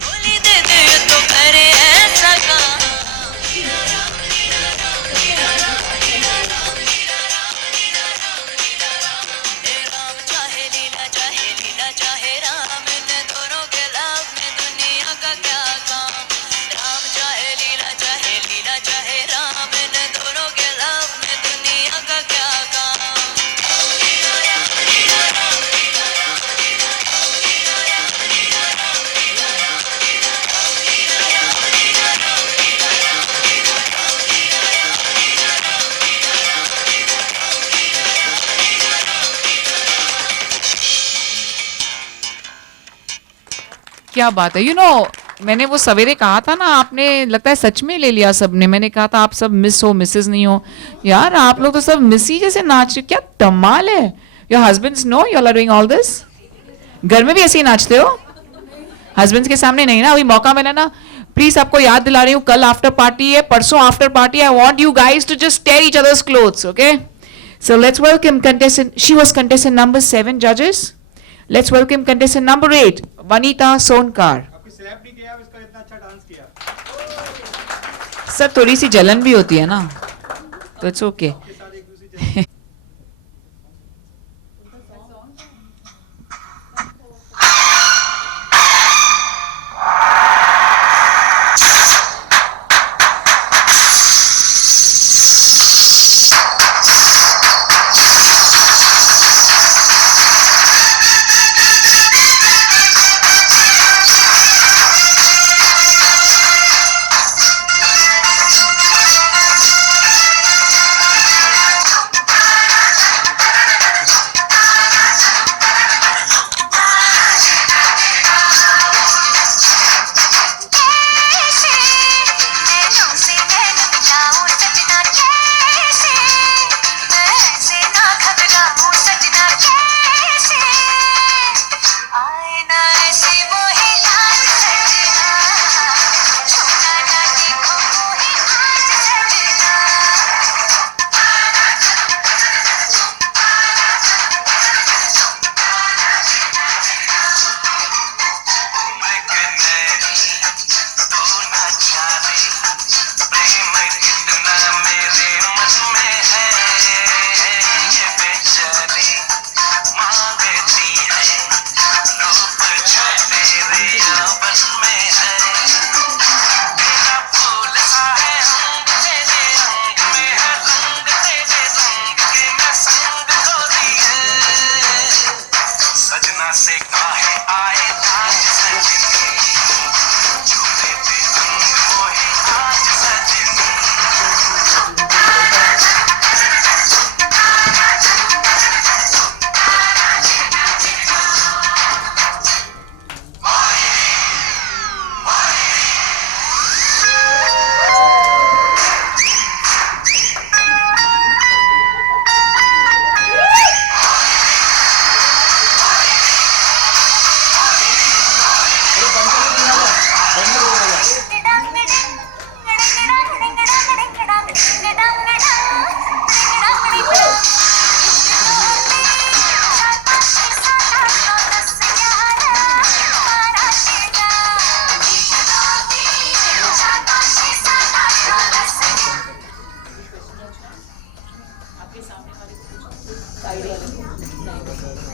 बोली दे दे तो करे ऐसा काम राम चाहे लीला चाहे राम इन दोनों के लाभ में दुनिया का क्या काम राम चाहे लीला चाहे राम इन दोनों के लाभ में दुनिया का क्या काम क्या बात है, मैंने वो सवेरे कहा था ना, आपने लगता है सच में ले लिया सबने। मैंने कहा था आप सब मिस हो, मिसेस नहीं हो। यार आप लोग तो सब मिस ही जैसे नाच रहे, क्या कमाल है। Your husbands know you are doing all this? घर में भी ऐसे ही नाचते हो? हस्बैंड्स के सामने नहीं ना? अभी मौका मिला ना, प्लीज आपको याद दिला रही हूँ, कल आफ्टर पार्टी है, परसों after party. I want you guys to just tear each others clothes, okay? So let's welcome contestant. She was contestant number 7, judges. Let's welcome contestant number 8, Vanita Sonkar. आपको slab नहीं किया, इसका इतना अच्छा dance किया। Sir थोड़ी सी जलन भी होती है ना, तो इट्स ओके। आपके साथ एक दूसरी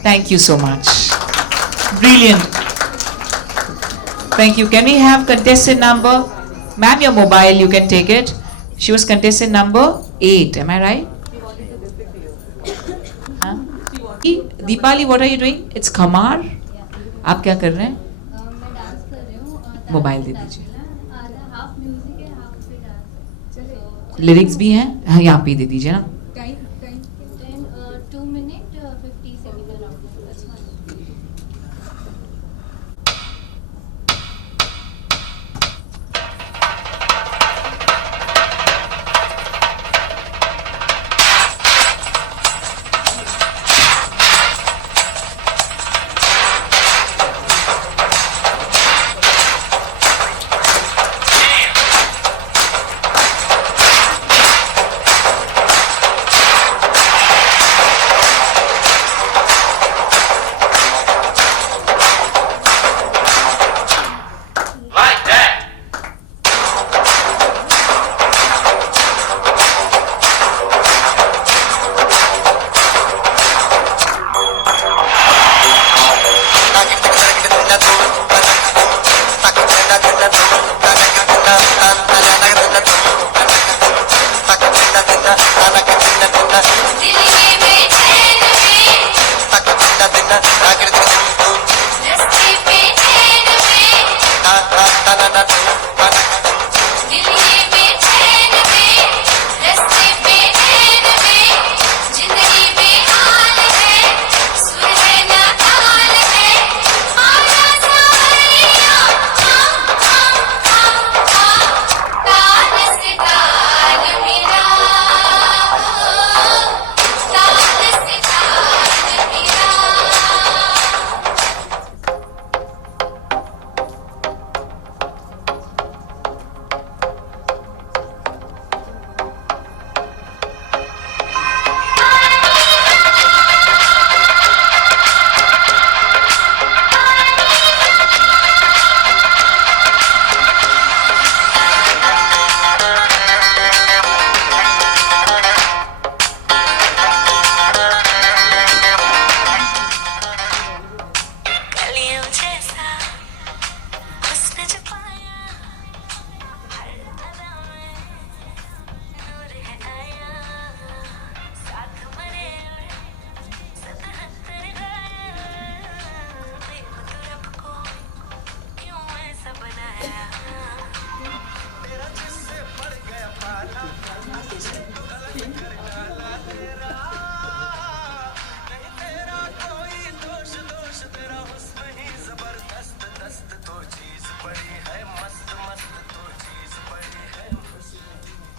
Thank you so much. Brilliant. Thank you. Can we have contestant number? Ma'am, your mobile, you can take it. She was contestant number 8. Am I right? Huh? Deepali, what are you doing? It's Khamar. आप क्या कर रहे हैं? मैं dance कर रही हूँ। Mobile दे दीजिए। आधा हाफ म्यूजिक है, हाफ से डांस। लिरिक्स भी हैं? हाँ, यहाँ पे दे दीजिए ना। Time 2 minute 50 seconds around. That's fine. Hey!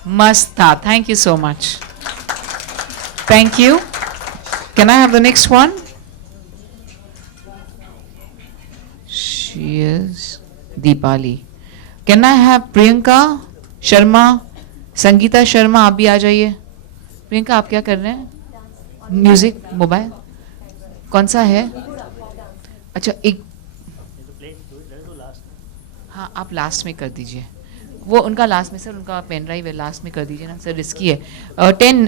मस्त था. Thank you so much. Thank you. Can I have the next one? She is Deepali. Can I have Priyanka Sharma? Sangeeta Sharma, आप भी आ जाइए. प्रियंका, आप क्या कर रहे हैं? म्यूजिक, मोबाइल कौन सा है? अच्छा, एक, हाँ आप लास्ट में कर दीजिए. वो उनका लास्ट में, सर उनका पेन ड्राइव है, लास्ट में कर दीजिए ना सर, रिस्की है. 10.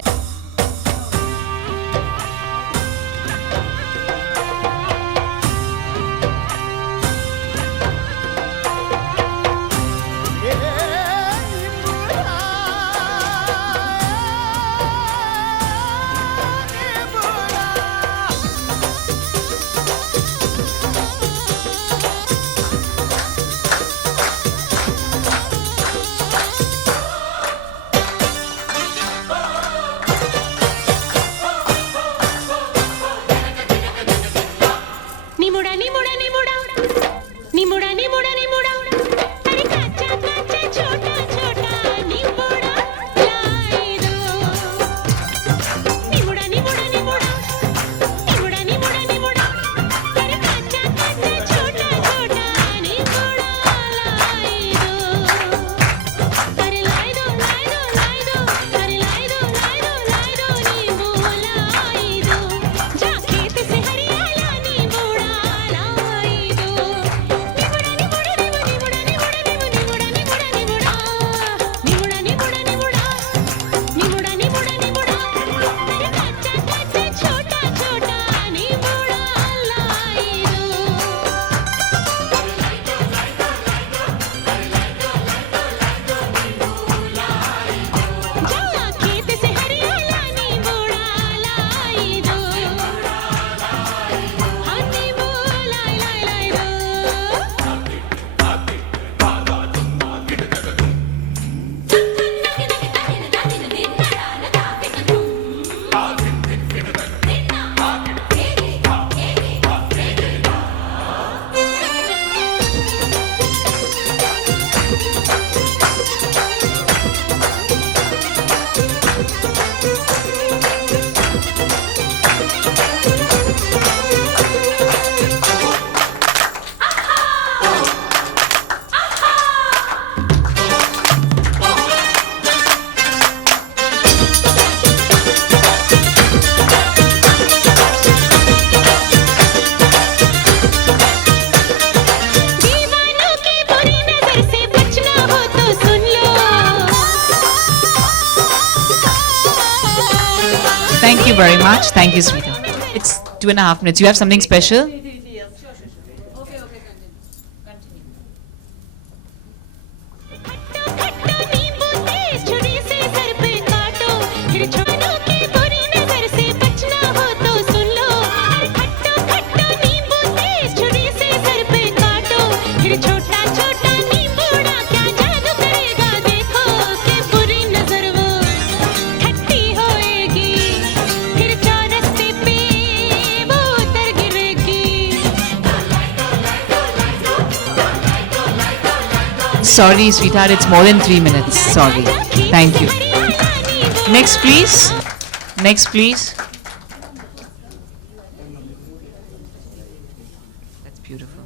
निमुडा निमुडा निमुडा निमुडा निमुडा निमुडा अरे काचा काचा छोटा छोटा निमुडा लाई दो निमुडा निमुडा निमुडा निमुडा निमुडा निमुडा अरे काचा काचा छोटा छोटा निमुडा लाई दो अरे लाई दो लाई दो लाई दो अरे लाई दो लाई दो लाई दो नींबू लाई दो जा खेत से हरियाला नींबूड़ा लाई दो निमुडा निमुडा निमुडा निमुडा निमुडा निमुडा निमुडा निमुडा निमुडा निमुडा निमुडा निमुडा निमुडा अरे काचा काचा छोटा छोटा निमुडा लाई दो जा खेत से हरियाला नींबूड़ा लाई दो हाँ नींबू लाई लाई लाई दो दीवानों की बुरी नजर से बचना हो तो सुन लो Thank you very much. Thank you, sweetheart. It's 2.5 minutes. You have something special? खट्टा नींबू तेज छुरी से सर पे काटो फिर छोड़ो की बुरी नजर से बचना हो तो सुन लो अरे खट्टा खट्टा नींबू तेज छुरी से सर पे काटो फिर छोटा छोटा नींबूड़ा क्या जादू करेगा देखो कि बुरी नजर वो खट्टी होएगी फिर चौरस्ते पे वो उतर गिरेगी Sorry, sweetheart. It's more than 3 minutes. Sorry. Thank you. Next, please. Next, please. That's beautiful.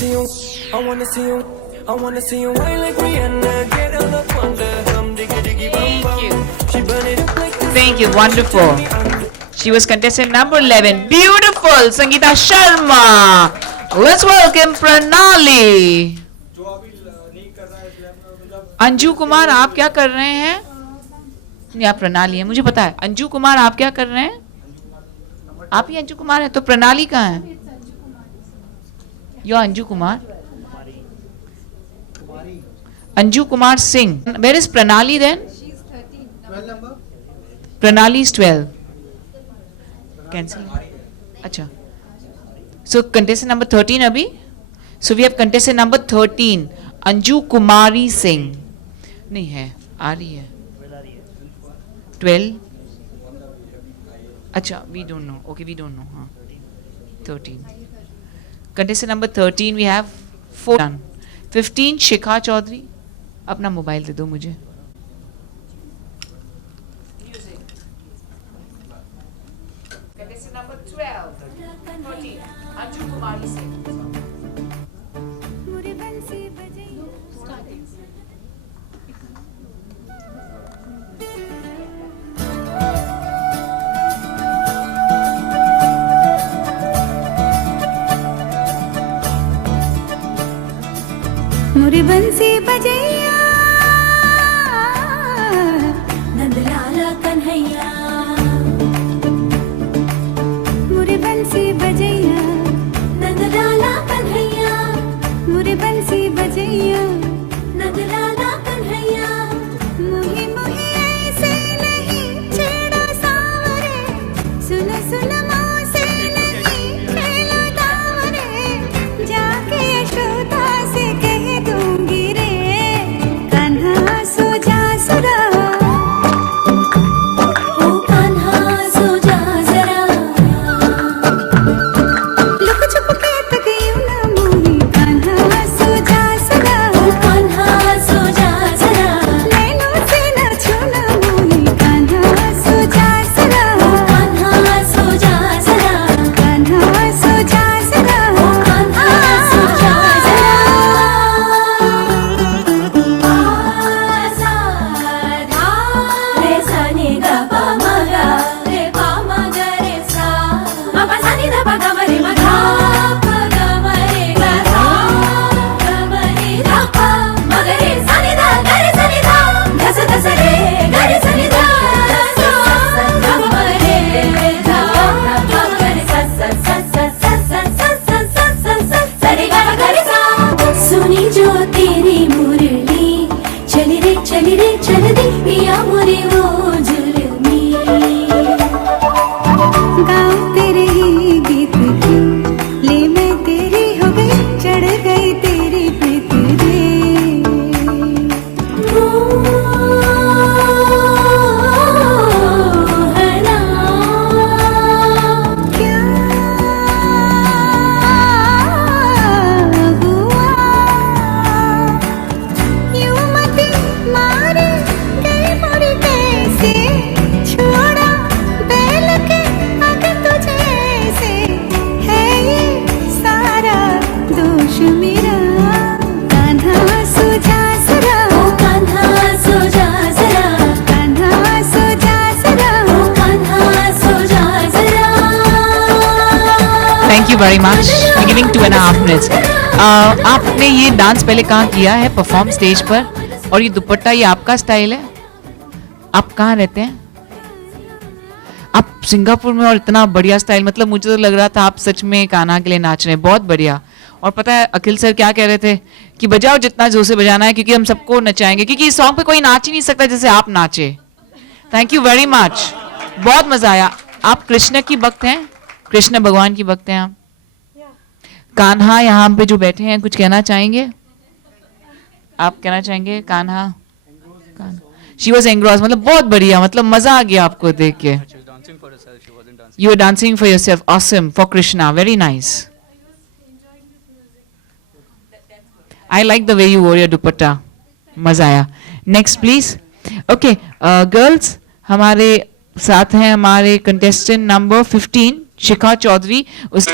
see you, I wanna see you, I wanna see you wine like Rihanna, get all up on the hum, diggy diggy bum bum. She burn it up like this. Thank you, wonderful. She was contestant number 11. Beautiful, Sangeeta Sharma. Let's welcome Pranali. जो अभी नहीं कर रहा है slam में, मतलब अंजू कुमार, आप क्या कर रहे हैं? नहीं, आप प्रणाली हैं, मुझे पता है. अंजू कुमार, आप क्या कर रहे हैं? आप ही अंजू कुमार हैं, तो प्रणाली कहाँ है? यो Anju Kumar. Anju Kumar Singh. Where is Pranali then? She's 13. 12 number Pranali is 12. Cancel. अच्छा. So contestant number 13 अभी. So we have contestant number 13, Anju Kumari Singh. नहीं है, आ रही है. 12. अच्छा, we don't know. Okay, we don't know. हाँ. 13. Contestant number 13 we have 4 done. 15 शिखा चौधरी. अपना मोबाइल दे दो मुझे. Contestant number 12. 13. अंजू कुमारी सिंह. मुरी बंसी बजैया नंदलाला कन्हैया मुरी बंसी बजैया नंदलाला कन्हैया मुरी बंसी बजैया नंदलाला कन्हैया मुही मुही ऐसे नहीं छेड़ो सावरे सुन सुन मौसे नहीं खेलो दावरे जाके यशोदा से कह दूंगी रे कान्हा सो जा सुरा ओ कान्हा सो जा जरा लुक छुप के तक यूं ना मोही कान्हा सो जा सुरा ओ कान्हा सो जा जरा नैनों से ना छूना मोही कान्हा सो जा सुरा ओ कान्हा सो जा जरा कान्हा सो जा जरा ओ कान्हा सो जा जरा रे सा नि गा पा मा गा रे पा मा गा रे सा मा पा सा नि धा पा गा मा रे मा धा पा गा मा रे गा धा गा मा रे धा पा मा गा रे सा नि धा गा रे सा नि धा धा सा धा सा रे गा रे सा नि धा सा गा मा रे धा पा मा गा रे सा सा सा सा सा सा सा सा सा सा सा रे गा मा गा रे सा सुनी जो तेरी मुरली चली रे चल दी पिया मोरे वो जुल्मी गाऊं तेरे ही गीत क्यों ले मैं तेरी हो गई चढ़ गई तेरी प्रीत रे है ना क्या हुआ यूं मत मारे गई मोरी कैसे छोड़ा बैल के अग तुझे से है ये सारा दोष मेरा कान्हा सो जा जरा ओ कान्हा सो जा जरा कान्हा सो जा जरा ओ कान्हा सो जा जरा thank you very much. Giving 2.5 minutes. आपने ये डांस पहले कहाँ किया है? परफॉर्म स्टेज पर. और ये दुपट्टा, ये आपका स्टाइल है? आप कहाँ रहते हैं? आप सिंगापुर में, और इतना बढ़िया स्टाइल. मतलब मुझे तो लग रहा था आप सच में कान्हा के लिए नाच रहे हैं. बहुत बढ़िया. और पता है अखिल सर क्या कह रहे थे कि बजाओ जितना जोर से बजाना है, क्योंकि हम सबको नचाएंगे, क्योंकि इस सॉन्ग पे कोई नाच ही नहीं सकता जैसे आप नाचे. Thank you very much. बहुत मजा आया. आप कृष्ण की भक्त हैं? कृष्ण भगवान की भक्त हैं आप? कान्हा यहाँ पे जो बैठे हैं, कुछ कहना चाहेंगे? आप कहना चाहेंगे? Kanha she was engross. मतलब बहुत बढ़िया. मतलब मजा आ गया आपको देख के. You are dancing for yourself. Awesome. For Krishna. Very nice. I like the way you wore your dupatta. मजा आया. Next please. ओके गर्ल्स, हमारे साथ हैं हमारे कंटेस्टेंट नंबर 15 शिखा चौधरी. उस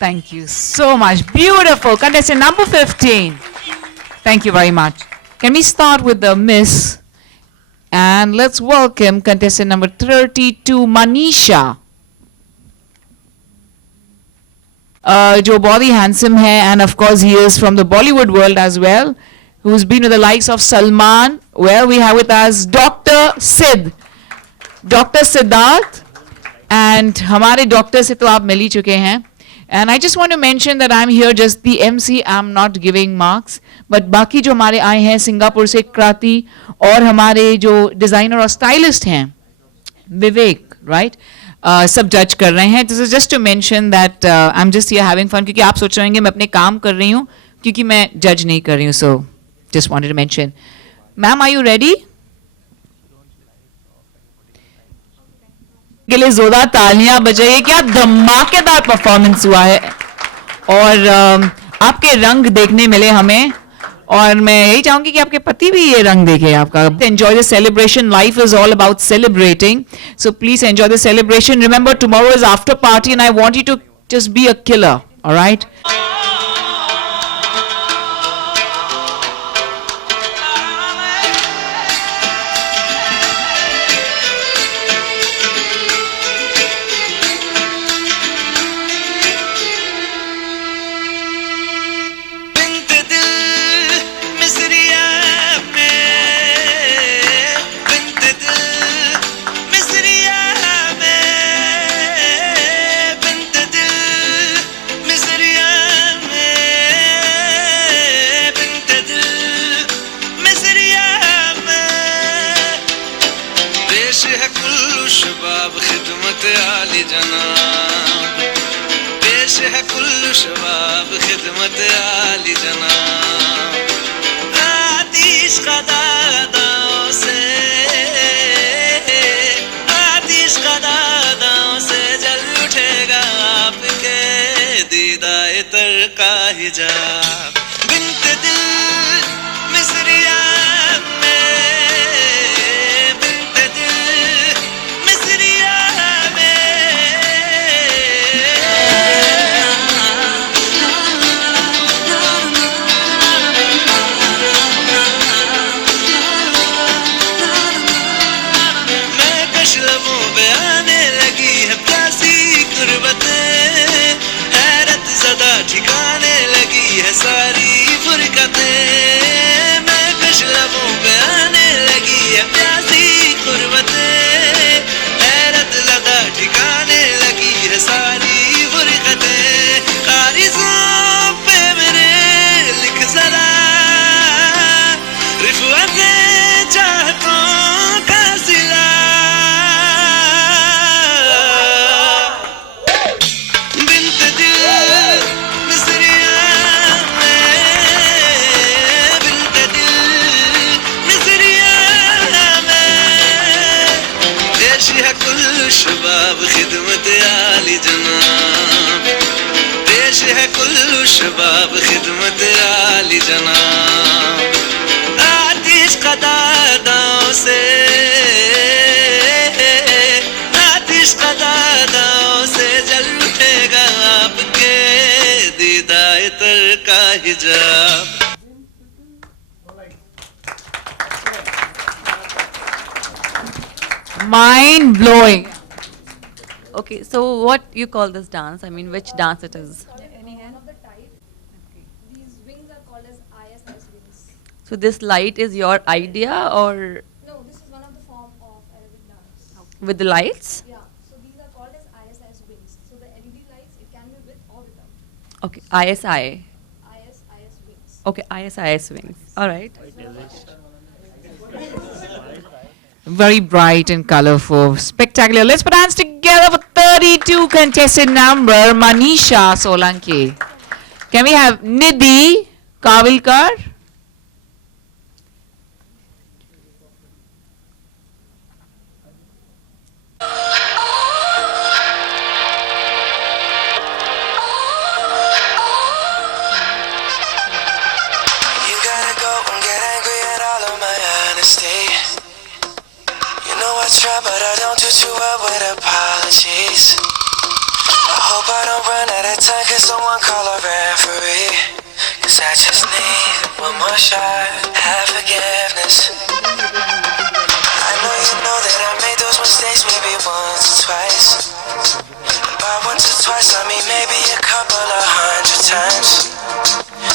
Thank you so much. Beautiful. Contestant number 15. Thank you very much. Can we start with the Miss? And let's welcome contestant number 32, Manisha. जो बहुत ही handsome है, and of course he is from the Bollywood world as well, who's been with the likes of Salman. Well, we have with us Dr. Siddharth, and हमारे doctor से तो आप मिल ही चुके हैं. And I just want to mention that I'm here just the MC. I'm not giving marks. But बाकी जो हमारे आए हैं सिंगापुर से क्रांति और हमारे जो डिजाइनर और स्टाइलिस्ट हैं विवेक, राइट, सब जज कर रहे हैं. This is just to mention that I am just here having fun, क्योंकि आप सोच रहे हैं मैं अपने काम कर रही हूँ क्योंकि मैं जज नहीं कर रही हूँ. So just wanted to mention. Ma'am, are you ready? के लिए जोरदार तालियां बजाइए. क्या धमाकेदार परफॉर्मेंस हुआ है और आपके रंग देखने मिले हमें, और मैं यही चाहूंगी कि आपके पति भी ये रंग देखे आपका. Enjoy the celebration. Life is all about celebrating, so please enjoy the celebration. Remember, tomorrow is after party and I want you to just be a killer. Alright? Mind blowing. Okay, so what you call this dance? I mean, which dance it is? One of the type. These wings are called as ISS wings. So this light is your idea, or No, this is one of the form of Arabic dance. with the lights? Yeah. So these are called as ISS wings. So the LED lights, it can be with or without. Okay, ISI. IS wings. Okay, ISIS wings. All right. Very bright and colorful. Spectacular. Let's put hands together for 32 contestant number Manisha Solanki. Can we have Nidhi Kavilkar? You gotta go and get angry at all of my honesty. You know I try, but I don't do too well with apologies. I hope I don't run out of time, could someone call a referee? Cause I just need one more shot, have forgiveness. I know that I made those mistakes maybe once or twice. By once or twice, I mean maybe a couple of 100 times.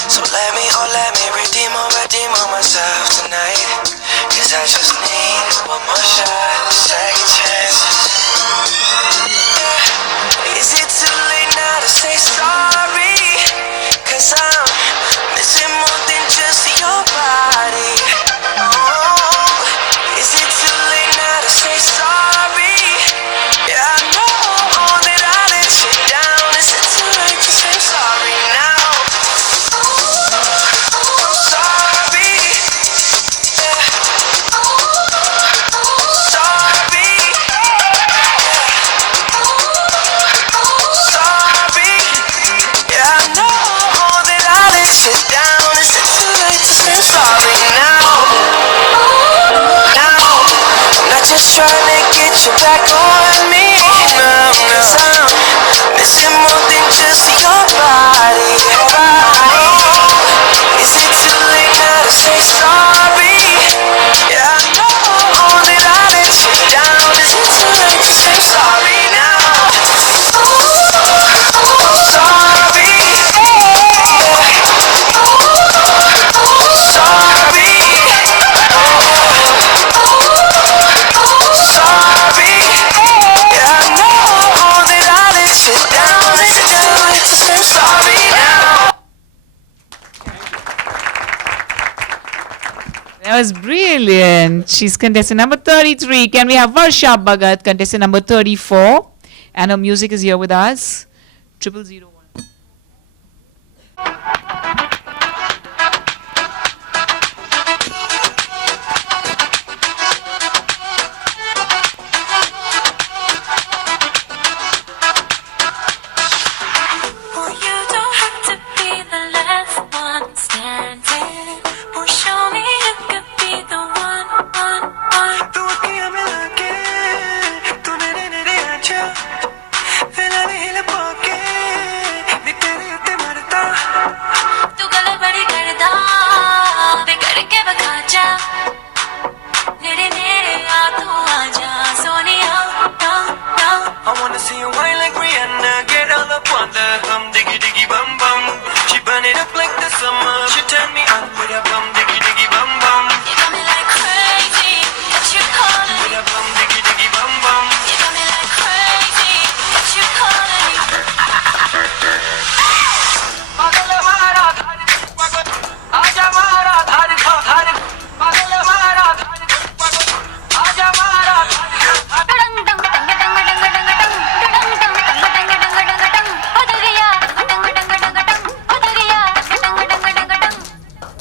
So let me redeem on myself tonight. Cause I just need one more shot, second chances. Yeah. Is it too late now to say sorry? Cause I'm missing more than just your body. Oh, is it too late now to say sorry? Yeah, I know that I let you down. Is it too late to say sorry now? I'm sorry. Yeah. Sorry. Sorry. Yeah, I know that I let you down. Is it too late to say sorry now? Now, I'm not just trying to get you back on me. No, cause I'm missing more than just your body. Is it too late now to say sorry? Yeah, I know that I let you down. Is it too late to say sorry now? I'm sorry. Sorry. Sorry. Yeah, I know that I let you down. Is it too late to say sorry now? That was brilliant. She's contestant number 33. Can we have Varsha Bhagat, contestant number 34? And her music is here with us. 0001. Oh, you don't have to be the last one standing. Oh, show me you could be the one. तू अखियाँ मिला के तू मेरे नेड़े आजा फिर अभी हिल पाके नी तेरे उत्ते मरता तू गला बड़ी करदा बिगड़ के बखा जा नेड़े नेड़े आ तू आजा Sonia I wanna see you whine like Rihanna, get all up on the diggy diggy bum bum. She burn it up like the summer, she turn me on with a diggy diggy bum bum. You got me like crazy what you calling With me a diggy diggy bum bum. You got me like crazy what you calling me पागल हमारा धार पागल आजा हमारा धार खा धार पागल हमारा धार पागल आजा हमारा धार डंग डंग डंग डंग डंग डंग डंग डंग डंग डंग डंग डंग डंग डंग उधरिया डंग डंग डंग डंग उधरिया डंग डंग डंग डंग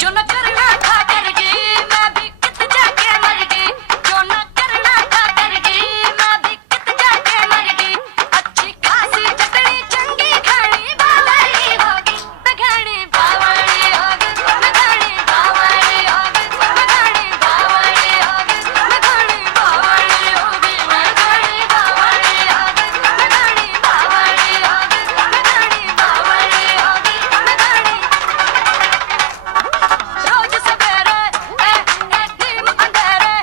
जो न करना था कर गई मैं भी कित जाके मर गई जो न करना था कर गई मैं भी कित जाके मर गई अच्छी खासी चटनी चंगी घड़ी बावड़ी होगी घड़ी बावड़ी होगी घड़ी बावड़ी होगी घड़ी बावड़ी होगी घड़ी बावड़ी होगी घड़ी बावड़ी होगी घड़ी बावड़ी होगी घड़ी बावड़ी होगी रोज सवेरे नीम अंधेरे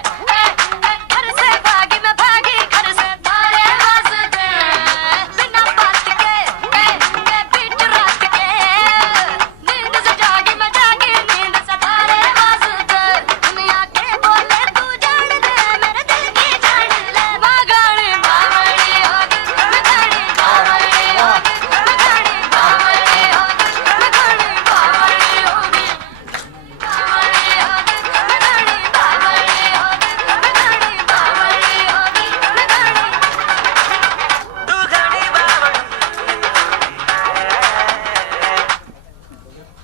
घर से भागी मैं भागी घर से तारे हंसते बिना बात के बीच रात के नींद से जागी मैं जागी नींद से तारे हंसते दुनिया के बोले तू जान ले मेरे दिल की जान ले गाड़ी बावड़ी होगी घड़ी बावड़ी होगी घड़ी बावड़ी होगी घड़ी बावड़ी होगी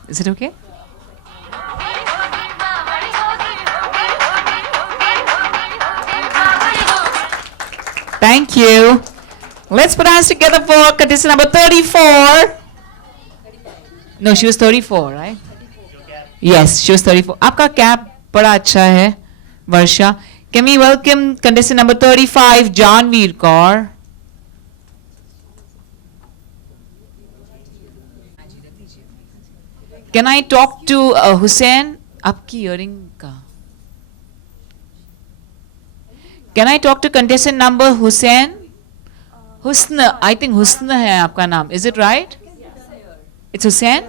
Is it okay? Thank you. Let's put hands together for contestant number 34. No, she was 34, right? Yes, she was 34. आपका कैप बड़ा अच्छा है, वर्षा. Can we welcome contestant number 35, Janveer Kaur? Can I talk to Hussein? आपकी earring का. Can I talk to contestant number Hussein? Husn, I think Husn है आपका नाम. Is it right? It's Hussein?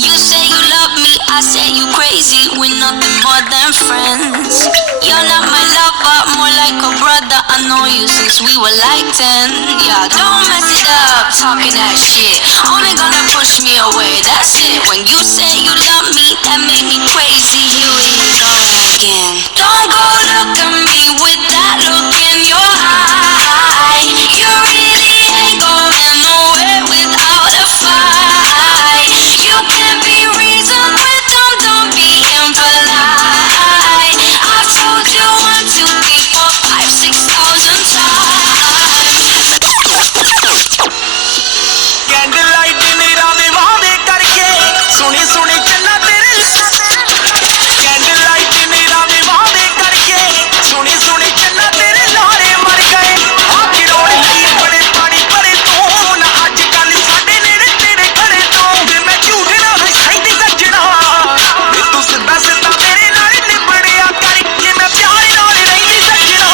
You say you love me, I say you crazy. We're nothing more than friends. You're not my lover, more like a brother. I know you since we were like 10. Yeah, don't mess it up, talking that shit. Only gonna push me away, that's it. When you say you love me, that made me crazy. Here we go again. Don't go look at me with that look in your eye. You really ain't going nowhere without a fight. You can't be reasoned with them, don't be impolite. I've told you 1, 2, 3, 4, 5, 6,000 times. Candlelight मेरा विवादे करके सुनी सुनी चन्ना तेरे candlelight मेरा विवादे करके सुनी सुनी चन्ना तेरे लारे मर गए आखिर रोड नहीं बड़े पानी परे तू ना आजकल साडे नेड़े तेरे घरे तो फिर मैं झूठ ना है सही सजना वे तू सिद्धा सिद्धा मेरे नाल निबड़िया कर कि मैं प्यार नाल नहीं सजना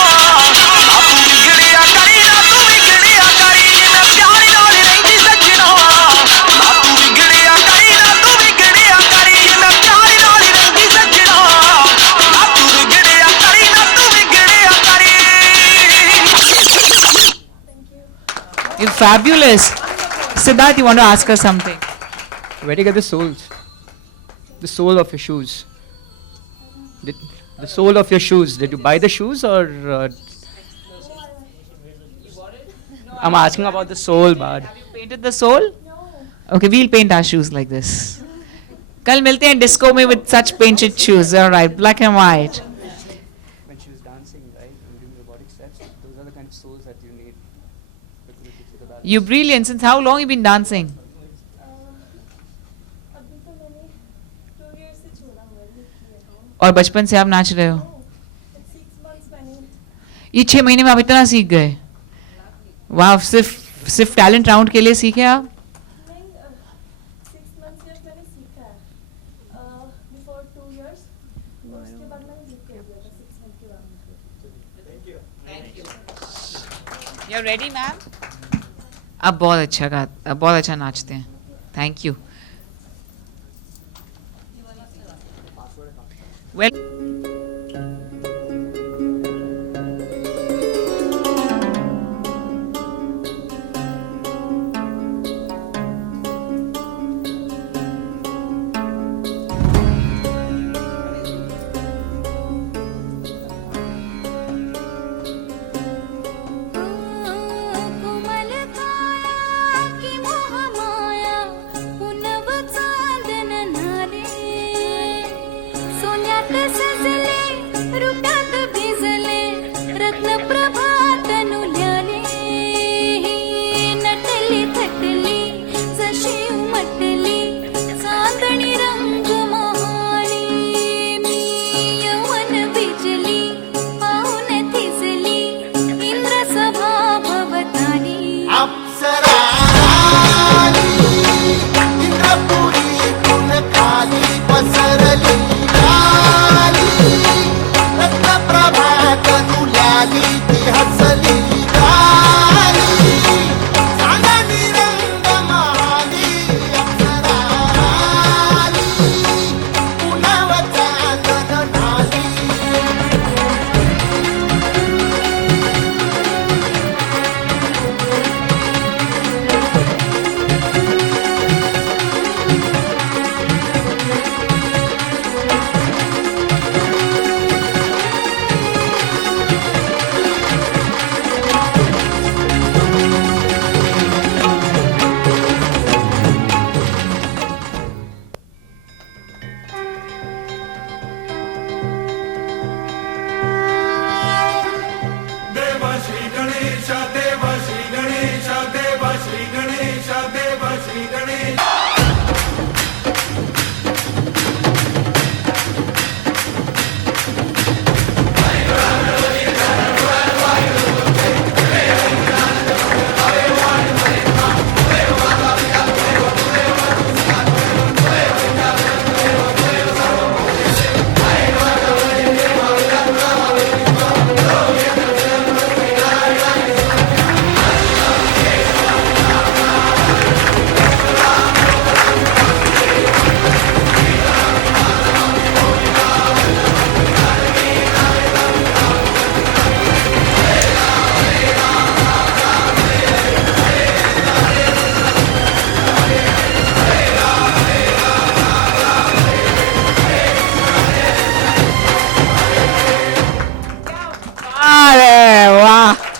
ना तू बिगड़िया करी ना तू बिगड़िया करी कि मैं प्यार नाल नहीं सजना ना तू बिगड़िया करी ना तू बिगड़िया करी कि मैं प्यार नाल नहीं सजना ना तू बिगड़िया करी ना तू बिगड़िया करी You're fabulous. Siddharth, you want to ask her something? Where do you get the soles? The sole of your shoes. The sole of your shoes. Did you buy the shoes or? I'm asking about the sole, bud. Have you painted the sole? Okay, we'll paint our shoes like this. कल मिलते हैं disco में with such painted shoes. All right, black and white. When she was dancing, right, and doing robotic steps, those are the kind of soles that you need. You're brilliant. Since how long you been dancing? अभी तो मैंने 2 years से छोड़ा हुआ है, नहीं किया। और बचपन से आप नाच रहे हो? 6 months मैंने ये 6 महीने में आप इतना सीख गए? वाह, सिर्फ टैलेंट राउंड के लिए सीखे आप? नहीं 6 months जब मैंने सीखा है before 2 years तो उसके बाद मैंने सीख लिया था 6 months के बाद। You're ready, ma'am? आप बहुत अच्छा बहुत अच्छा नाचते हैं. Thank you. Well. कोमल काया की मोह माया पुनव चांदन नाले सोन्यात सजले रुटात भिजले रत्न प्रभात नुल्याले नटली थटली जशी उमटली चांदणी रंग महाणी मी यवन बिजली पाहून थिजली इंद्र सभा भवताली अप्सरा आली, इंद्रपुरी गुण खाली पसरली लाली.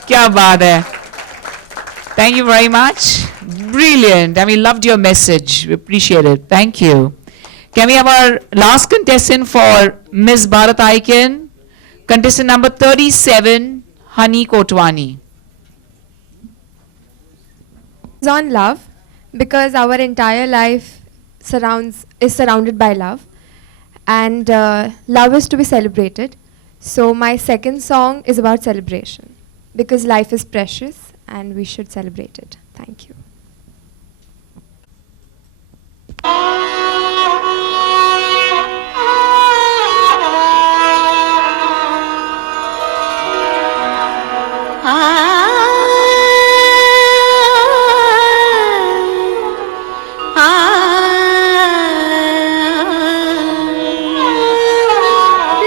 क्या बात है. Thank you very much. Brilliant. And we loved your message. We appreciate it. Thank you. Can we have our last contestant for Miss Bharat Icon? Contestant number 37, Honey Kotwani. It's on love, because our entire life is surrounded by love, and love is to be celebrated. So my second song is about celebration, because life is precious and we should celebrate it. Thank you.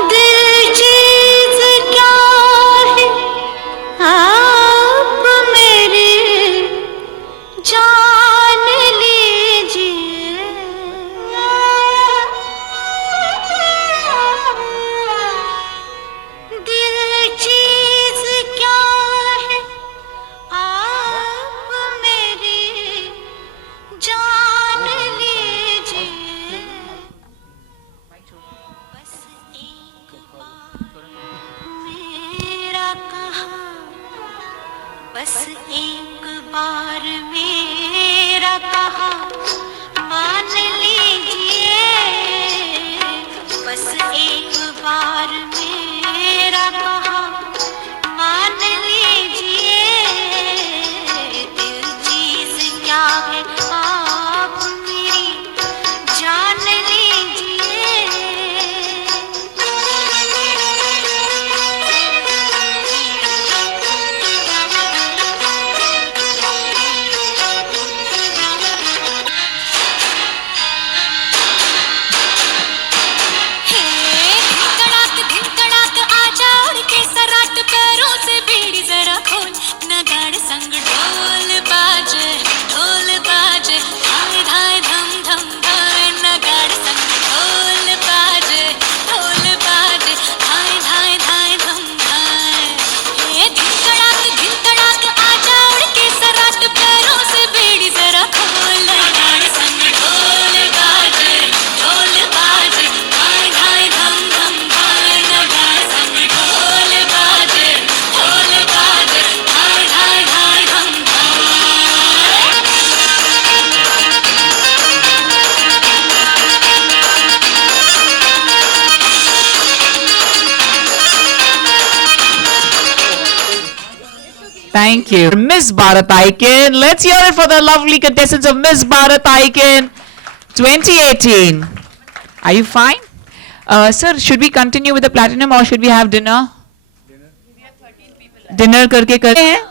दिल चीज़ क्या है आप मेरी जान लीजिए. दिल चीज़ क्या है आप मेरी जान लीजिए. बस एक बार मेरा कहा, बस एक बार मेरा कहा मान लीजिए. बस एक बार मेरा कहा मान लीजिए. दिल चीज़ क्या है आप मेरी जान धड़ाक आजा उड़ के सराट पैरों से बीड़ी जरा खोल. नगाड़ संग ढोल बाजे धाय धाय धम धम धाय. नगाड़ संग ढोल बाजे धाय धाय धाय धम धाय. धीम तड़ाक आजा उड़ के सराट पैरों से बीड़ी जरा खोल. नगाड़ संग ढोल बाजे धाय धाय धम धम धाय. नगाड़ संग ढोल बाजे धाय धाय धाय धम Thank you. Miss Bharat Icon. Let's hear it for the lovely contestants of Miss Bharat Icon 2018. Are you fine? Sir, should we continue with the platinum or should we have dinner? Dinner करके करते हैं?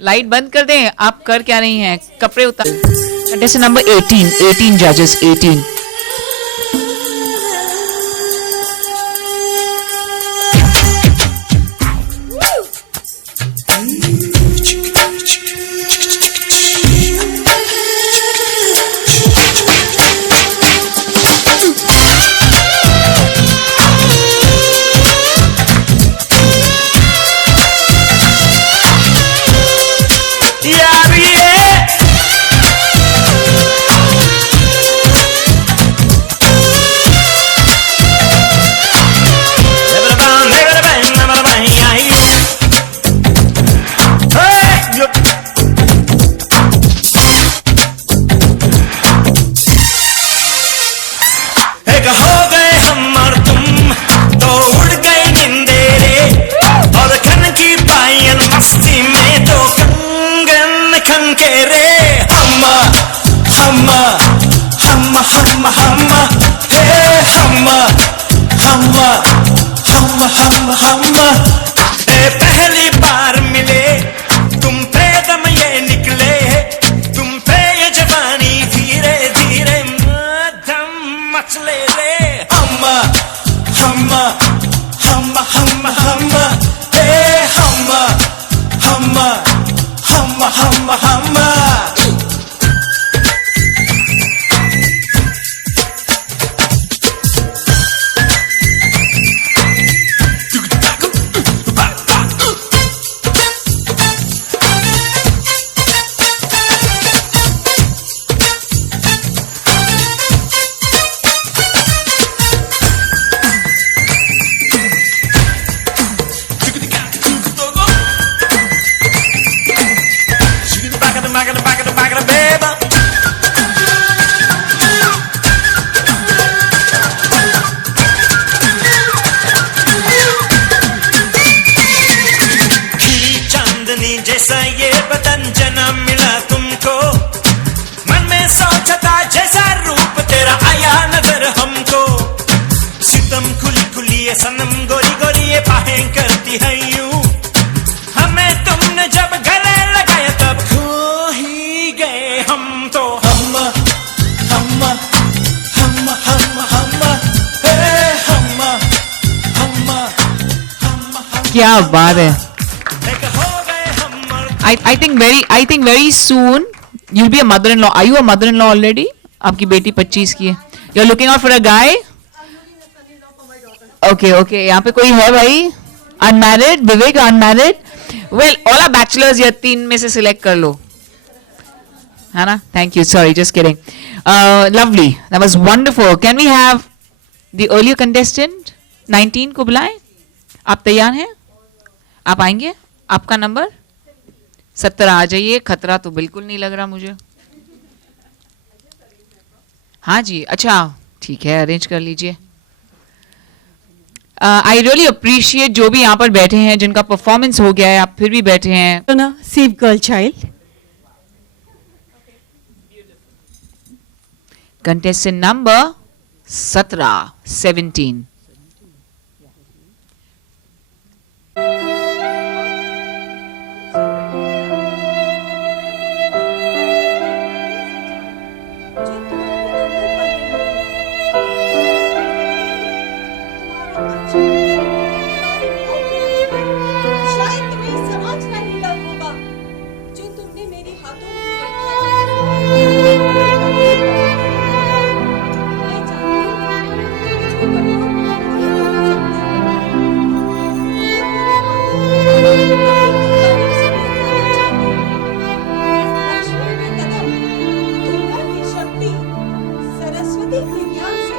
Light बंद कर दें. आप कर क्या रही हैं? कपड़े उतार. Contestant number 18 judges, 18. यार ये तो हम हम हम हम हम हे हम क्या बात है. एक हो गए हम I think very soon you'll be a mother-in-law. Are you a mother-in-law already? आपकी बेटी 25 की है. You're looking out for a guy? Okay. यहाँ पे कोई है भाई? Unmarried? Vivek unmarried? Well, all are bachelors. या 3 में से select कर लो. है ना? Thank you. Sorry, just kidding. Lovely. That was wonderful. Can we have the earlier contestant 19 को बुलाएं? आप तैयार हैं? आप आएंगे? आपका नंबर 17 आ जाइए. खतरा तो बिल्कुल नहीं लग रहा मुझे. हाँ जी, अच्छा ठीक है, अरेंज कर लीजिए. आई रियली अप्रिशिएट जो भी यहाँ पर बैठे हैं, जिनका परफॉर्मेंस हो गया है, आप फिर भी बैठे हैं. ना save girl child. Contestant number 17. शायद तुम्हें समझ नहीं लगूंगा जो तुमने मेरे हाथों में देखा है. मैं जानती हूँ तुझको लक्ष्मी में कदम, दुर्गा की शक्ति, सरस्वती के ज्ञान से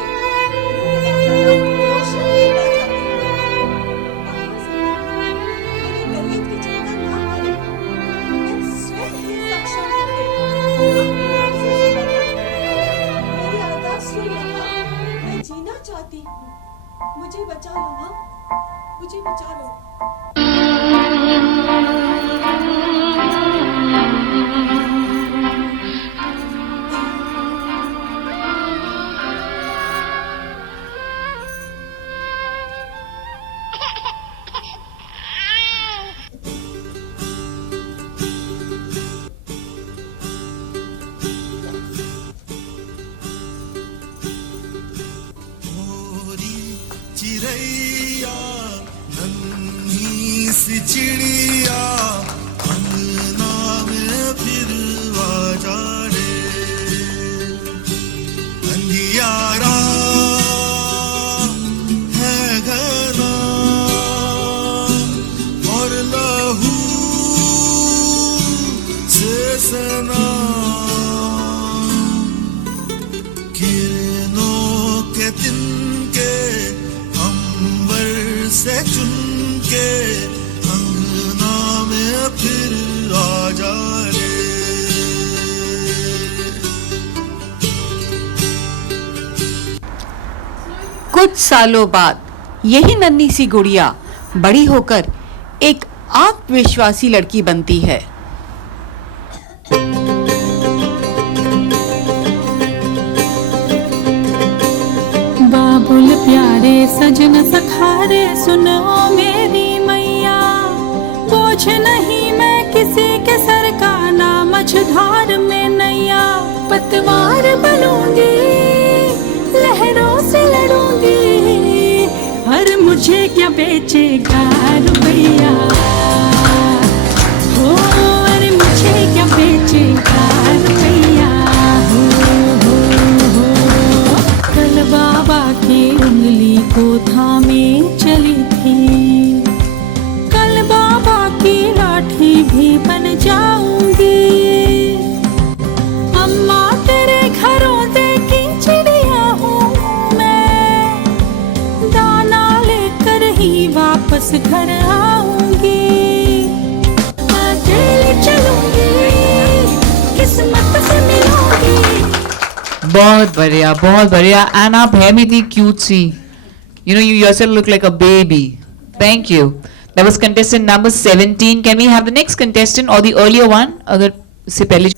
रोशन किया जाती है. मेरे दलित की चिंता ना करें, मैं स्वयं ही सक्षम होके अपने आप से सेवा करूं. मेरी अरदास सुन लो मां, मैं जीना चाहती हूं. मुझे बचा लो मां, मुझे बचा लो. चिड़ैया नन्ही सी चिड़िया अंगना में फिर आ जा रे. अंधियारा है घना और लहू से सना. किरणों के तिनके अंबर से चुन के अंगना में फिर आ जा रे. कुछ सालों बाद यही नन्ही सी गुड़िया बड़ी होकर एक आत्मविश्वासी लड़की बनती है. बाबुल प्यारे सजन सखारे सुनो मेरी मैया, बोझ नहीं मैं किसी के सर का, ना मझधार में नैया. पतवार बनूंगी, लहरों से लड़ूंगी, हर मुझे क्या बेचेगा रुपया. हो अरे मुझे क्या बेचेगा रुपया. कल बाबा की उंगली को थामे चली थी, कल बाबा की लाठी भी बन जाऊंगी. अम्मा तेरे घरों देखी चिड़िया हूँ मैं, दाना लेकर ही वापस घर आऊंगी. अकेली चलूंगी, किस्मत से मिलूंगी. बहुत बढ़िया. एंड आप है भी इतनी क्यूट सी. You know, you yourself look like a baby. Thank you. That was contestant number 17. Can we have the next contestant or the earlier one? अगर इससे पहले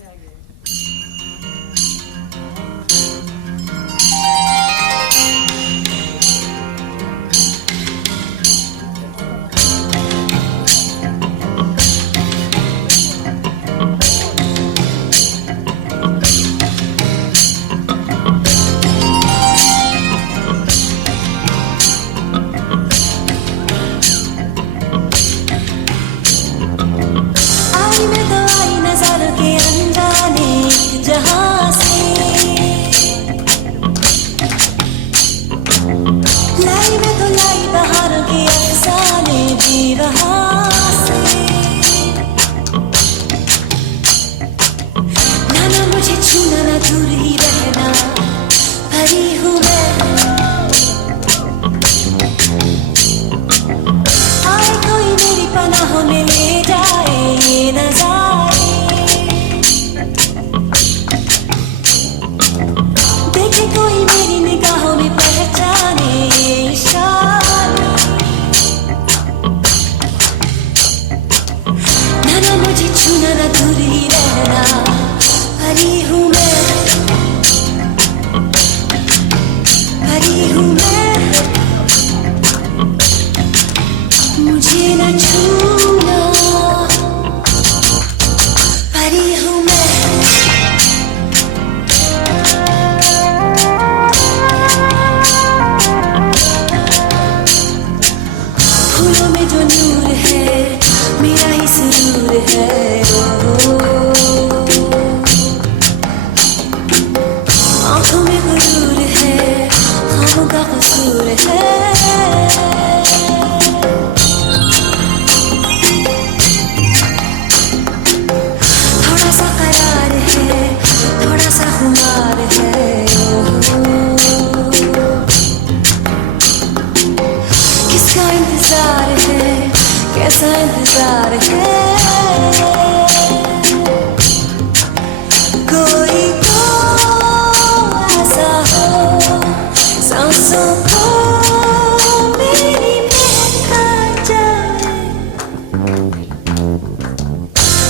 दूर ही रहना भरी हूँ मैं आए कोई मेरी पनाहों में ले जाए ये नजारे देखे कोई मेरी निगाहों में पहचाने ये इशारे ना मुझे छूना ना दूर ही रहना भरी हूँ मैं मुझे न छूना भरी हूँ मैं फूलों में जो नूर है मेरा ही सुरूर है आँखों में गुरूर है खामों का कसूर है थोड़ा सा करार है थोड़ा सा खुमार है किसका इंतजार है कैसा इंतजार है कोई तो ऐसा हो सांसों को मेरी बहका जाए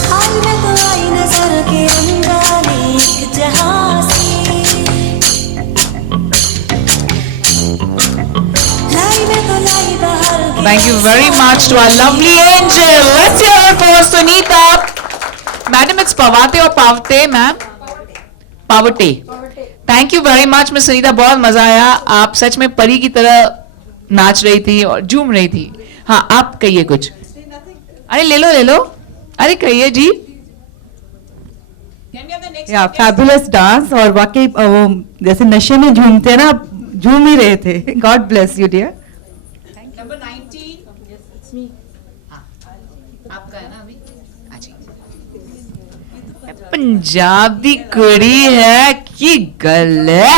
हाल में तो आई नजर के अंगाने एक जहां से लाई में तो लाई बाहर Thank you very much to our lovely angel. Let's hear it for Sunita. Madam, it's Pavate or Pavte, ma'am? Pavate. Thank you very much, Miss Sunita. बहुत मजा आया. आप सच में परी की तरह नाच रही थी और झूम रही थी. हाँ, आप कहिए कुछ. अरे ले लो. अरे कहिए जी. या फैबुलस डांस और वाकई वो जैसे नशे में झूमते ना झूम ही रहे थे. God bless you dear. Number 19. It's me. आपका है ना अभी. पंजाबी कुड़ी है की गल है.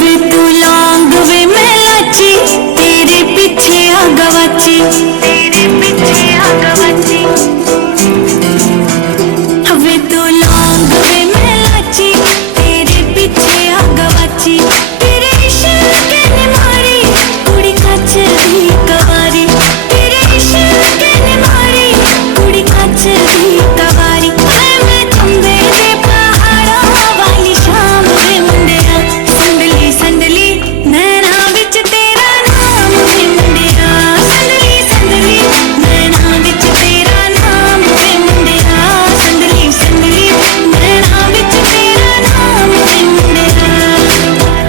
वे तू लौंग वे मैं लाची तेरे पीछे आ गवाची वे तू लौंग वे मैं लाची तेरे पीछे आ गवाची तेरे इश्क ने मारी कुड़ी कच दी कवारी तेरे इश्क ने मारी कुड़ी कच दी कवारी मैं चंदे दे पहाड़ा वाली शाम वे मुंडिया संदली संदली नैना विच तेरा नाम वे मुंडिया संदली संदली नैना विच तेरा नाम वे मुंडिया संदली संदली नैना विच तेरा नाम वे मुंडिया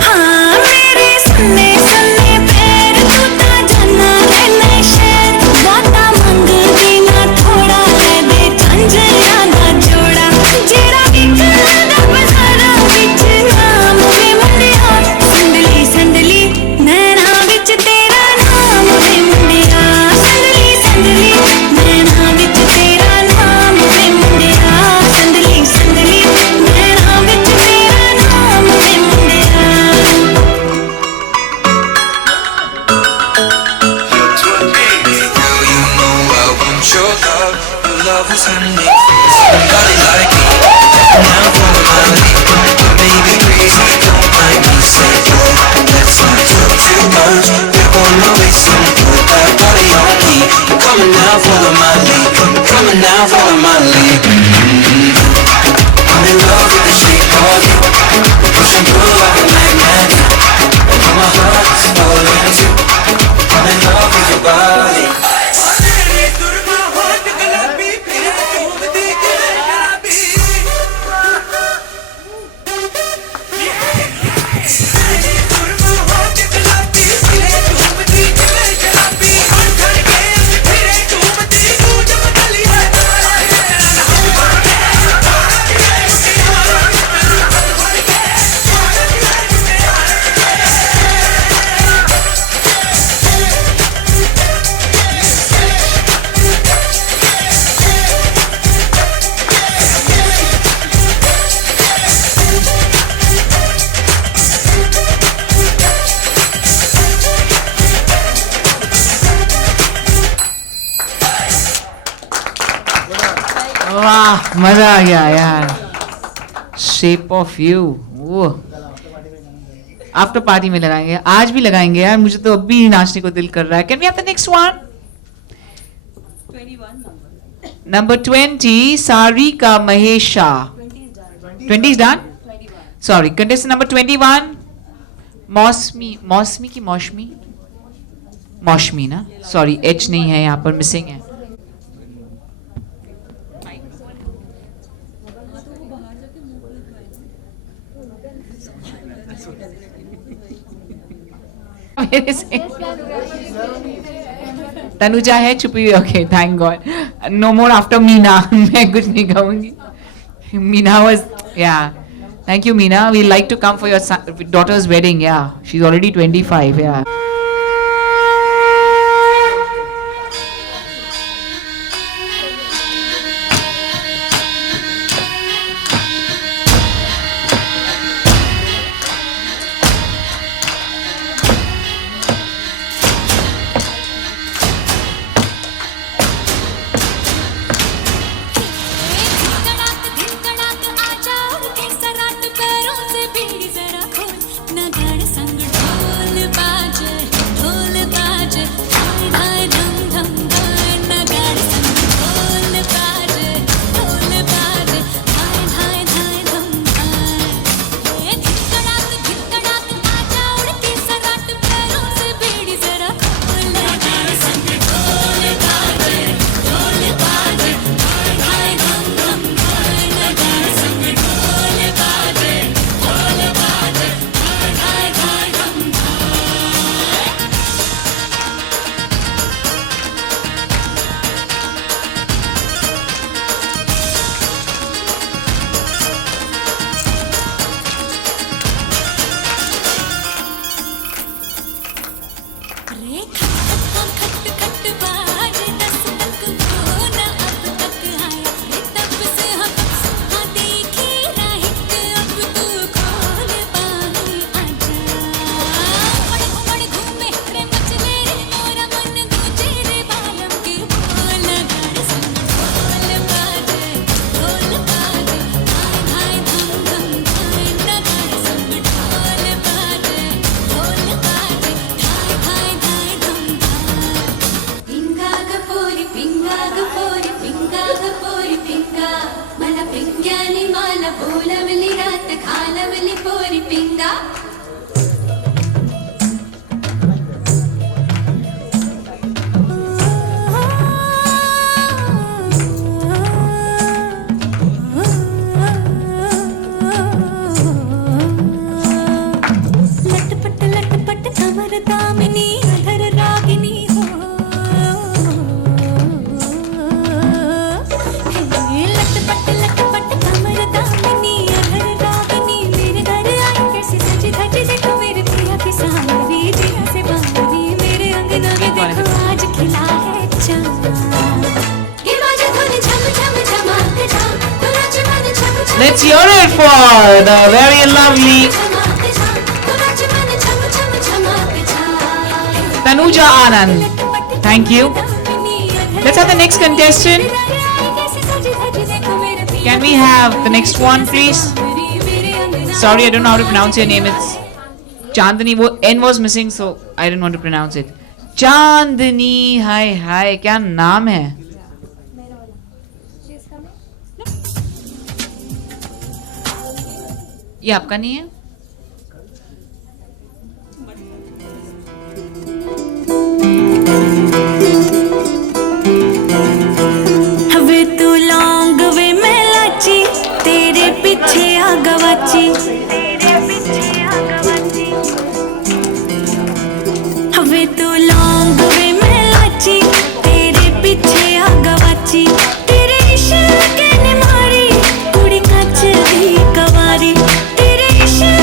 हाँ मेरे सन्ने सन्ने पैर तू ता जाना है मैं शहर बाता मंगदी ना थोड़ा है दे झंझरा ना जोड़ा जेड़ा विकदा बजारा विच नाम वे मुंडिया संदली संदली नैना विच तेरा नाम वे मुंडिया संदली संदली नैना विच तेरा नाम वे मुंडिया संदली संदली नैना विच तेरा नाम वे मुंडिया Girl, you know I want your love. Your love was honey. Somebody like me. Now for my lead. Baby, crazy, don't mind me. Say, boy, let's not talk too much. We're gonna waste some. Put that body on me. Coming now, follow my lead. Coming now, follow my lead. I'm in love with the shape of you. Pushing through like a magnet. And my heart is falling too. I'm in love with your body. वाह मजा आ गया यार. Shape of you. वो after party में लगाएंगे, आज भी लगाएंगे यार. मुझे तो अब भी नाचने को दिल कर रहा है. Can we have the next one? Number 20, Sarika Mahesha. 20 is done? Sorry, contestant number 21, मौसमी की मौसमी ना? Sorry, H नहीं है यहाँ पर, मिसिंग है. मेरे से तनुजा है छुपी हुई. Okay, thank God. No more after Meena. मैं कुछ नहीं कहूंगी. Meena was thank you Meena. We like to come for your daughter's wedding. She is already 25. Let's hear it for the very lovely Tanuja Anand. Thank you. Let's have the next contestant. Can we have the next one, please? Sorry, I don't know how to pronounce your name. It's Chandani. N was missing, so I didn't want to pronounce it. Chandani, hi. क्या नाम है? ये आपका नहीं है? वे तू लौंग वे मैं लाची तेरे पीछे आ गवाची वे तू लौंग वे मैं लाची तेरे पीछे आ गवाची तेरे इश्क ने मारी कुड़ी कच दी कवारी तेरे इश्क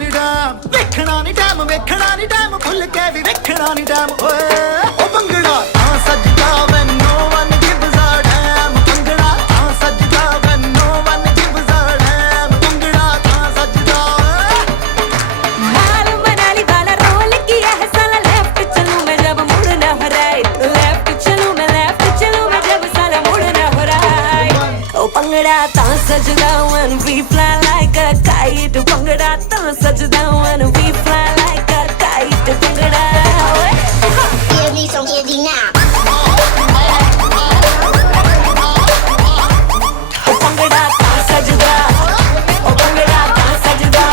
ਨਹੀਂ ਟਾਈਮ ਵੇਖਣਾ ਨਹੀਂ ਟਾਈਮ ਵੇਖਣਾ ਨਹੀਂ ਟਾਈਮ ਭੁੱਲ ਕੇ ਵੀ ਵੇਖਣਾ ਨਹੀਂ ਟਾਈਮ ਓਏ ਉਹ ਭੰਗੜਾ ਤਾਂ ਸੱਜਦਾ when no one gives a damn bhangra ਤਾਂ ਸੱਜਦਾ when no one gives a damn bhangra ਤਾਂ ਸੱਜਦਾ हाल मनाली वाला रोल किया है साला लेफ्ट चलूं मैं जब मुड़ना हो राइट लेफ्ट चलूं मैं जब साला मुड़ना हो राइट ओ पंगड़ा ता सजदा when we fly like a kite पंगड़ा ता सजदा when we fly like a kite पंगड़ा give me some candy now ओ पंगड़ा ता सजदा ओ पंगड़ा ता सजदा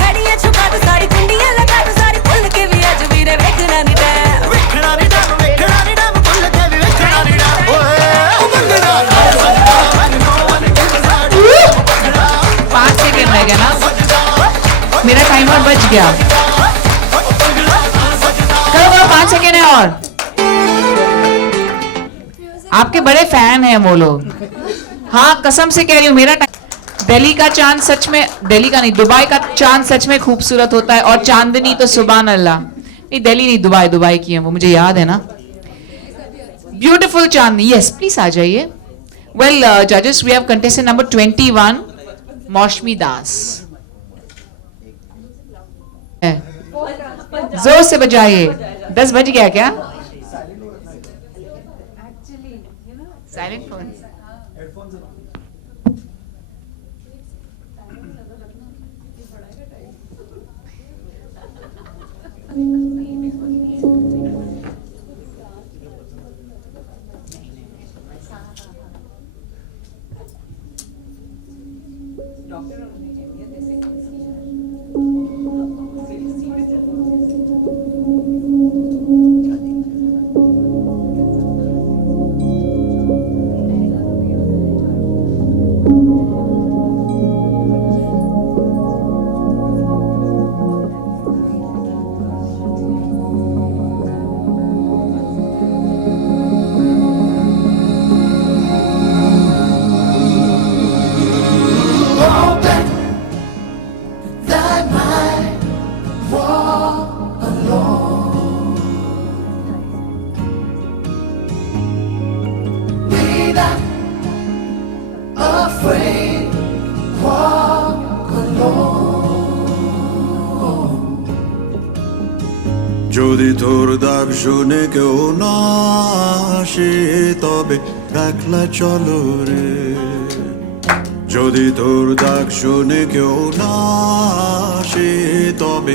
घड़ियां छुपा दो सारी कुंडियां लगा दो सारी फुल के भी अज वीरे वेखना नहीं टैम ਵੇਖਣਾ ਨਹੀਂ ਟਾਈਮ ਭੁੱਲ ਕੇ ਵੀ ਵੇਖਣਾ ਨਹੀਂ ਟਾਈਮ ਓਏ ਉਹ ਭੰਗੜਾ ਤਾਂ ਸੱਜਦਾ when no one gives a damn bhangra 5 second रह गए ना मेरा टाइमर बच गया करो 5 सेकेंड है और आपके बड़े फैन हैं वो लोग हाँ कसम से कह रही हूँ मेरा दिल्ली का चांद सच में दिल्ली का नहीं दुबई का चांद सच में खूबसूरत होता है और चांदनी तो सुभान अल्लाह नहीं दिल्ली नहीं दुबई की है वो मुझे याद है ना ब्यूटीफुल चांदनी यस प्लीज आ जाइए वेल जजेस वी हैव कंटेस्टेंट नंबर 21 मौसमी दास जोर से बजाइए 10 बज गया क्या साइलेंट फोन যদি তোর ডাক শুনে কেউ না আসে তবে একলা চলো রে যদি তোর ডাক শুনে কেউ না আসে তবে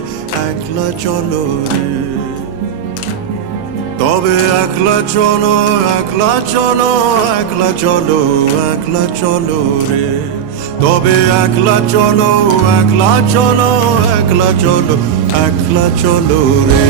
একলা চলো রে তবে একলা চলো একলা চলো একলা চলো একলা চলো রে তবে একলা চলো একলা চলো একলা চলো একলা চলো রে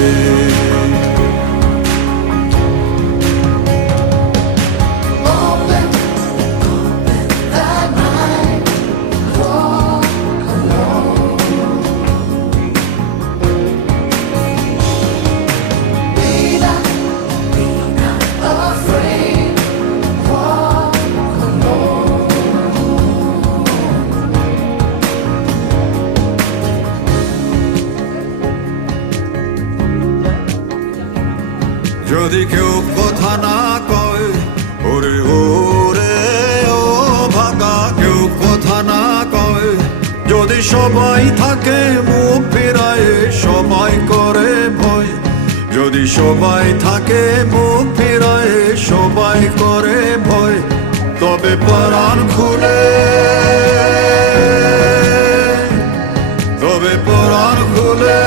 যদি কেউ কথা না কয় ওরে ওরে ও ভাগা কেউ কথা না কয় যদি সবাই থাকে মুখ ফিরায় সবাই করে ভয় যদি সবাই থাকে মুখ ফিরায় সবাই করে ভয় তবে পরাণ খুলে তবে পরাণ খুলে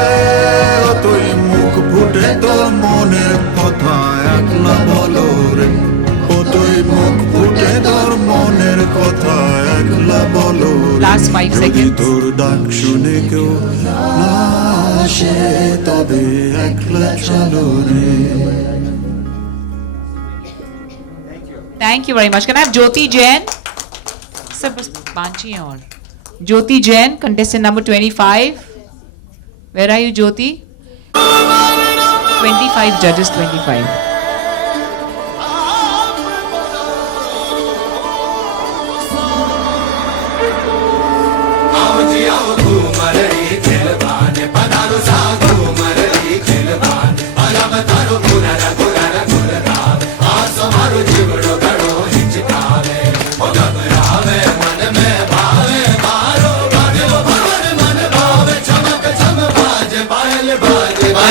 তুই মুখ ফুটে তোর মনের কথা একলা বলো রে ও তুই মুখ ফুটে তোর মনের কথা একলা বলো Last 5 seconds. তোর ডাক শুনে কেউ না আসে তবে একলা চলো রে Thank you very much. Can I have Jyoti Jain? Sir, बस 5 ही हैं और Jyoti Jain, contestant number 25. Where are you, Jyoti? 25 judges, 25. I'm a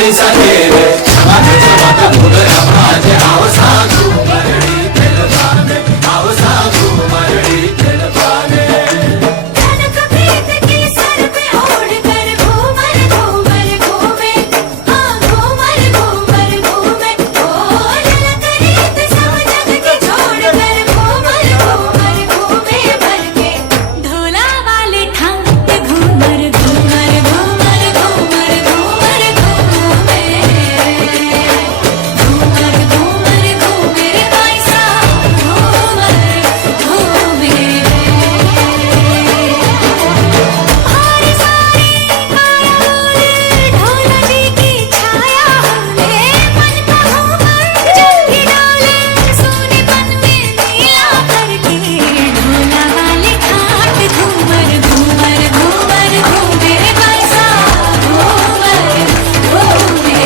कनक प्रीत की सर पे ओढ़ कर घूमर घूमर घूमे, हाँ घूमर घूमर घूमे। ओ झलक रीत सब जग की छोड़ कर घूमर घूमर घूमे भर के ढोला वाले ठाम पे घूमर घूमर घूमर घूमर घूमर घूमे, घूमर घूमर घूमे रे भाई साहब घूमर घूमे। हरी सारी माया बोले ढोला जी की छाया होले, मन का घूमर जंगी डोले सोनेपन में नीला करके ढोला वाले घाट घूमर घूमर घूमर घूमे रे भाई साहब घूमर घूमे।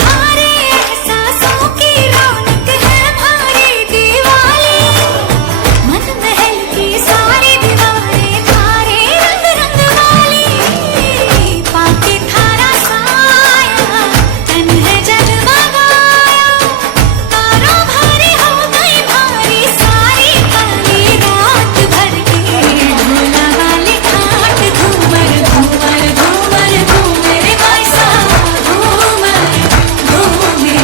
हमारे एहसासों की रौनक है भारी दिवाली, मन महल की सारी दीवारें थारे रंग रंग वाली। पाके थारा साया तन है जगमगाया, तारों भरी हो गई भारी सारी काली रात भर के ढोला वाले घाट घूमर घूमर घूमर घूमे रे भाई साहब घूमर घूमे।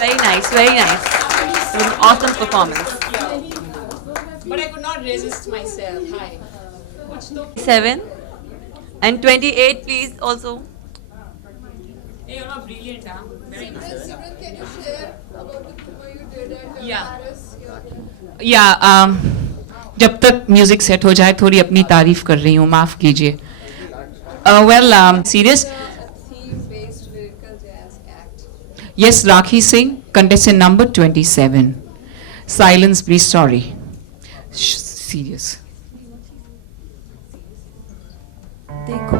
Very nice, very nice. It was an awesome performance. But I could not resist myself. Hi. 7 and 28, please also. Hey, you're not brilliant, huh? Very nice. Can you share about the tour you did at Paris? जब तक music set हो जाए थोड़ी अपनी तारीफ कर रही हूँ, माफ कीजिए. Well, serious. Theme-based lyrical jazz act. Yes, Rakhi Singh, contestant number 27. Silence, please, sorry. Serious. देखो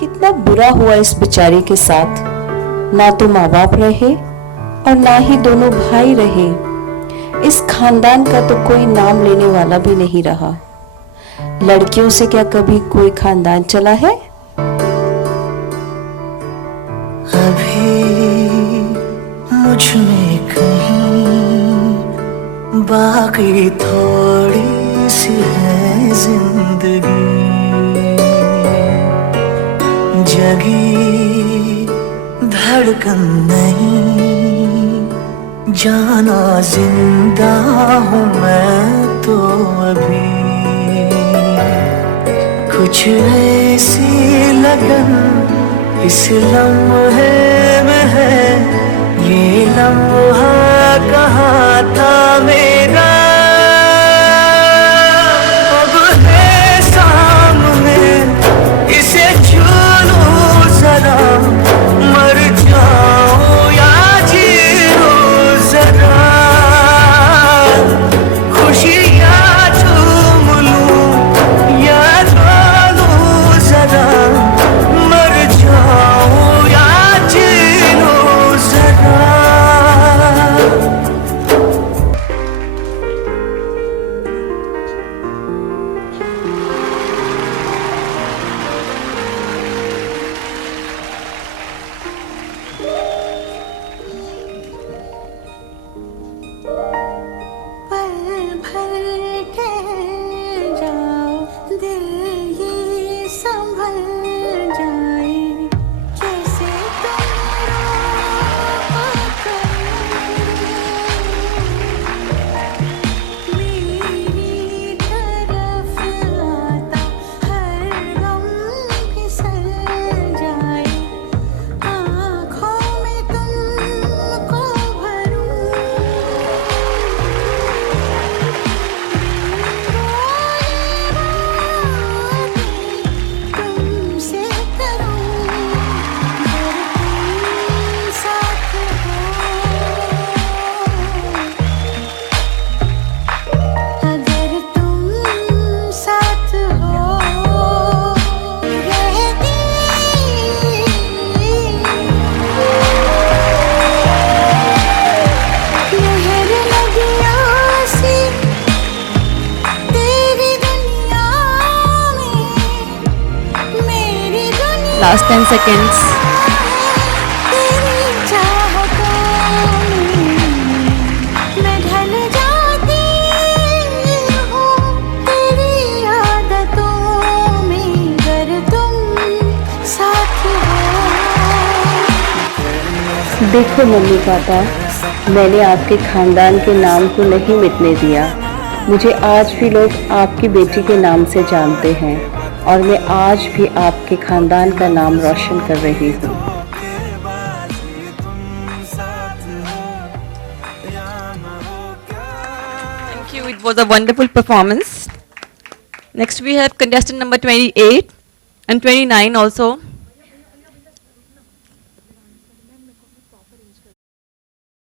कितना बुरा हुआ इस बेचारी के साथ, ना तो माँ बाप रहे और ना ही दोनों भाई रहे। इस खानदान का तो कोई नाम लेने वाला भी नहीं रहा। लड़कियों से क्या कभी कोई खानदान चला है? अभी मुझ में कहीं बाकी थोड़ी सी है जिंदगी, जगी धड़कन नहीं, जाना जिंदा हूँ मैं तो अभी। कुछ ऐसी लगन इस लम्हे में है, ये लम्हा कहाँ था मेरा, अब है सामने इसे छू लूं जरा, मर जाऊं या जी लूं जरा, खुशियाँ झूम लूं या रो लूं जरा, मर जाऊं या जी लूं जरा। Last 10 seconds. तेरी चाहतों में मैं ढल जाती हूँ, तेरी आदतों में अगर तुम साथ हो। देखो मम्मी पापा, मैंने आपके खानदान के नाम को नहीं मिटने दिया। मुझे आज भी लोग आपकी बेटी के नाम से जानते हैं और मैं आज भी आपके खानदान का नाम रोशन कर रही हूँ। Thank you. It was a wonderful performance. Next we have contestant number 28 and 29 also.